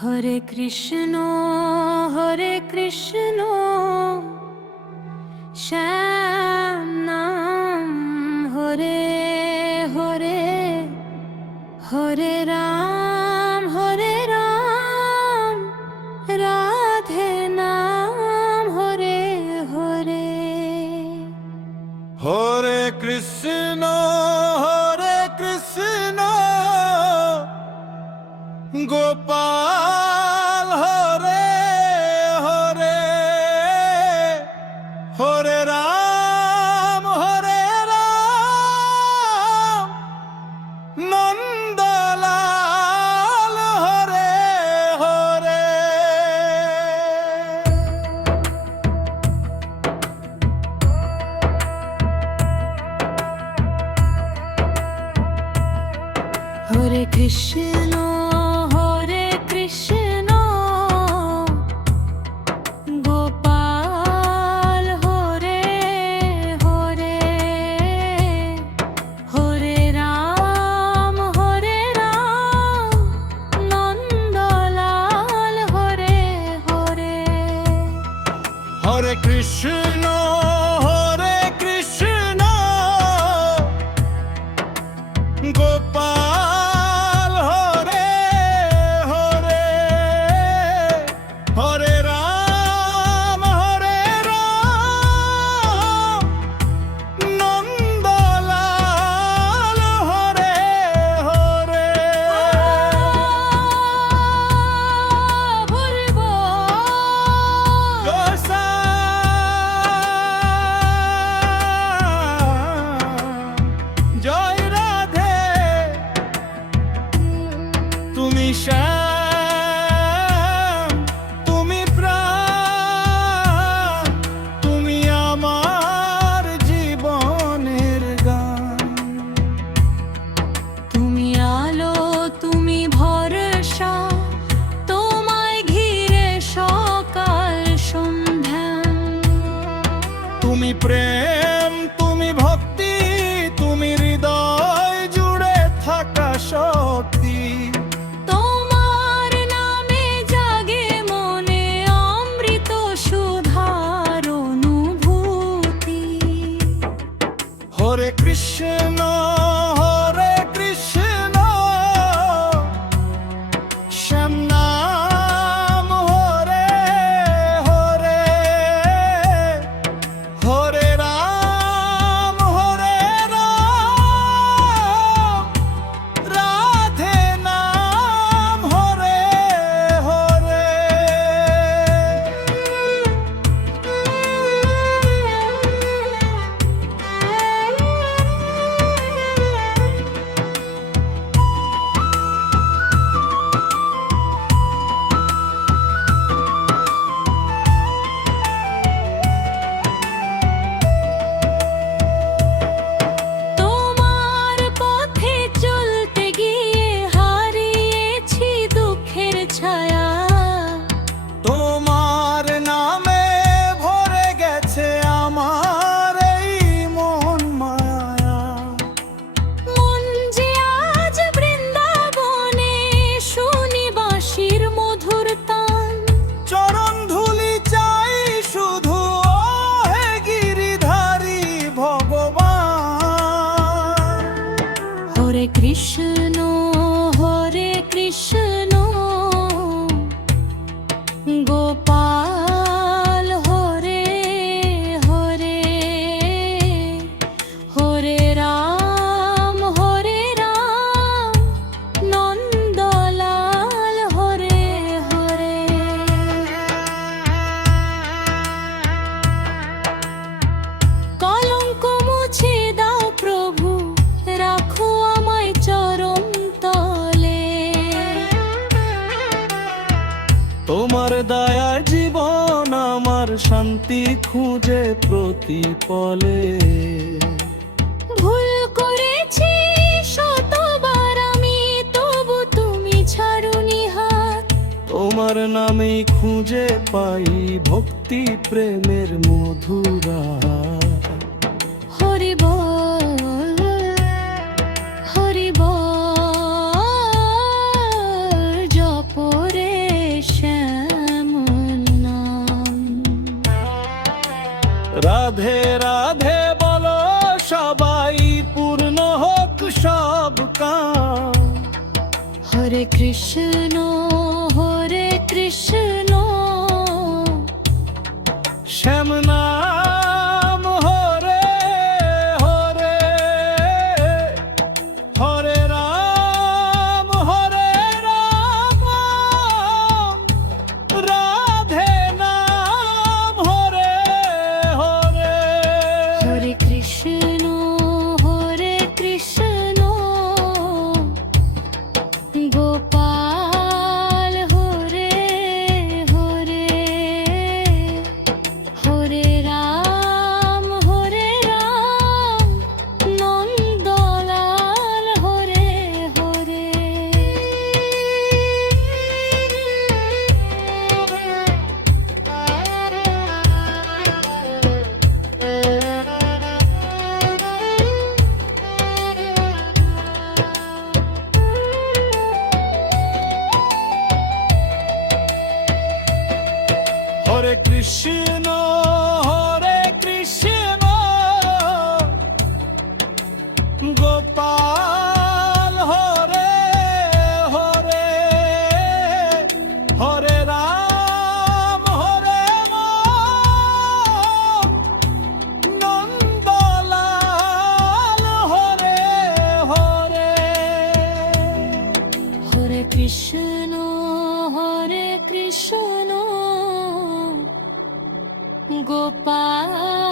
হরে কৃষ্ণ শ্যাম নাম হরে হরে, হরে রাম রাধে নাম হরে হরে। হরে কৃষ্ণ গোপাল হরে হরে, হরে রাম নন্দলাল হরে হরে। হরে কৃষ্ণ গোপাল হরে হরে, হরে রাম নন্দলাল হরে হরে। হরে কৃষ্ণ গোপাল হরে হরে, হরে রাম নন্দলাল হরে হরে। জয় রাধে, তুমি শ্যাম, তুমি প্রাণ, তুমি আমার জীবনের গান। তুমি আলো, তুমি ভরসা, তোমায় ঘিরে সকাল সন্ধ্যা। তুমি প্রেম, তুমি ভক্তি, তুমি হৃদয় জুড়ে থাকা শক্তি। তোমার নামে জাগে মনে অমৃত সুধার অনুভূতি। হরে কৃষ্ণ শ্যাম নাম হরে হরে, হরে রাম রাধে নাম হরে হরে। তোমার পথে চলতে গিয়ে হারিয়েছি দুঃখের ছায়া। তোমার নামে ভরে গেছে আমার এই মন মায়া। মন যে আজ বৃন্দাবনে শুনি বাঁশির মধুর তান। চরণ ধুলি চাই শুধু, হে গিরিধারী ভগবান। হরে কৃষ্ণ গোপাল হরে হরে, হরে রাম নন্দলাল হরে হরে। কলঙ্ক মুছে দাও প্রভু, রাখো আমায় চরণ তলে। তোমার দয়ার জীবন আমার শান্তি খুঁজে প্রতি পলে। ভুল করেছি শতবার আমি, তবু তুমি ছাড়ুনি হাত। তোমার নামেই খুঁজে পাই ভক্তি প্রেমের মধুরা। হরি বল হরি বল, জপ রে রাধে রাধে বলো সবাই, পূর্ণ হোক সব কাম। হরে কৃষ্ণ শ্যাম নাম হরে হরে, হরে রাম রাধে নাম হরে হরে। হরে কৃষ্ণ গোপাল হরে হরে, হরে রাম নন্দলাল হরে হরে। হরে কৃষ্ণ গোপাল হরে হরে, হরে রাম নন্দলাল হরে হরে। হরে কৃষ্ণ গোপাল